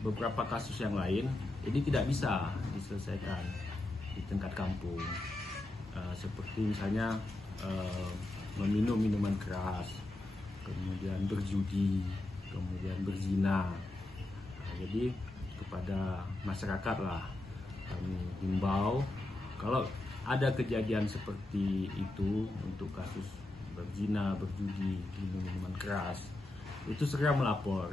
beberapa kasus yang lain ini tidak bisa diselesaikan di tingkat kampung, seperti misalnya meminum minuman keras, kemudian berjudi, kemudian berzina. Jadi kepada masyarakat lah kami himbau, kalau ada kejadian seperti itu untuk kasus berzina, berjudi, minum minuman keras, itu segera melapor.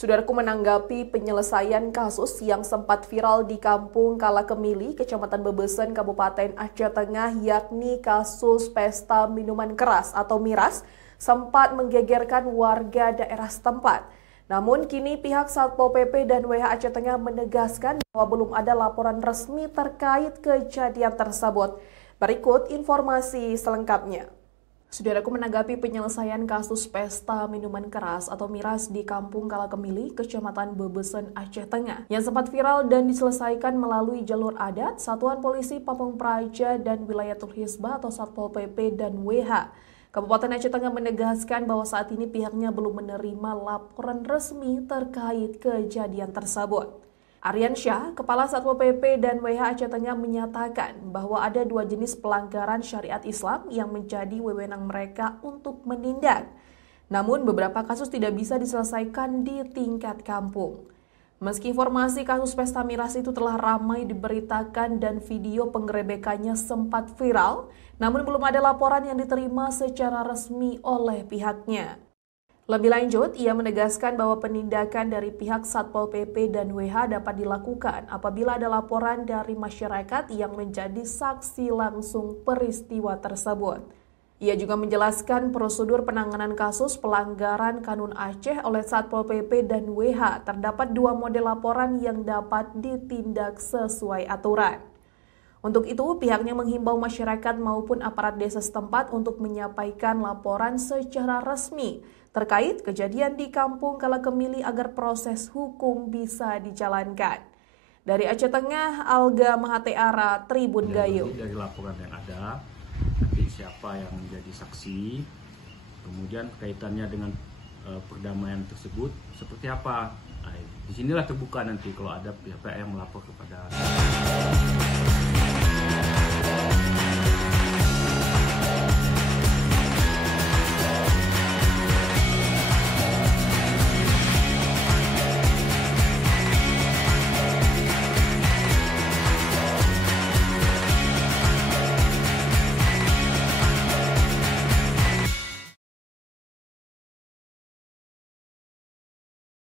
Saudaraku, menanggapi penyelesaian kasus yang sempat viral di Kampung Kalakemili, Kecamatan Bebesen, Kabupaten Aceh Tengah, yakni kasus pesta minuman keras atau miras, sempat menggegerkan warga daerah setempat. Namun kini pihak Satpol PP dan WH Aceh Tengah menegaskan bahwa belum ada laporan resmi terkait kejadian tersebut. Berikut informasi selengkapnya. Saudaraku, menanggapi penyelesaian kasus pesta minuman keras atau miras di Kampung Kalakemili, Kecamatan Bebesen, Aceh Tengah, yang sempat viral dan diselesaikan melalui jalur adat, Satuan Polisi Pamong Praja dan Wilayatul Hisbah atau Satpol PP dan WH Kabupaten Aceh Tengah menegaskan bahwa saat ini pihaknya belum menerima laporan resmi terkait kejadian tersebut. Aryan Syah, Kepala Satpol PP dan WH Aceh Tengah menyatakan bahwa ada 2 jenis pelanggaran syariat Islam yang menjadi wewenang mereka untuk menindak. Namun beberapa kasus tidak bisa diselesaikan di tingkat kampung. Meski informasi kasus pesta miras itu telah ramai diberitakan dan video penggerebekannya sempat viral, namun belum ada laporan yang diterima secara resmi oleh pihaknya. Lebih lanjut, ia menegaskan bahwa penindakan dari pihak Satpol PP dan WH dapat dilakukan apabila ada laporan dari masyarakat yang menjadi saksi langsung peristiwa tersebut. Ia juga menjelaskan prosedur penanganan kasus pelanggaran Kanun Aceh oleh Satpol PP dan WH. Terdapat 2 model laporan yang dapat ditindak sesuai aturan. Untuk itu, pihaknya menghimbau masyarakat maupun aparat desa setempat untuk menyampaikan laporan secara resmi terkait kejadian di Kampung Kalakemili agar proses hukum bisa dijalankan. Dari Aceh Tengah, Alga Mahateara, Tribun Gayo. Dari laporan yang ada, nanti siapa yang menjadi saksi, kemudian kaitannya dengan perdamaian tersebut seperti apa. Nah, disinilah terbuka nanti kalau ada pihak yang melapor kepada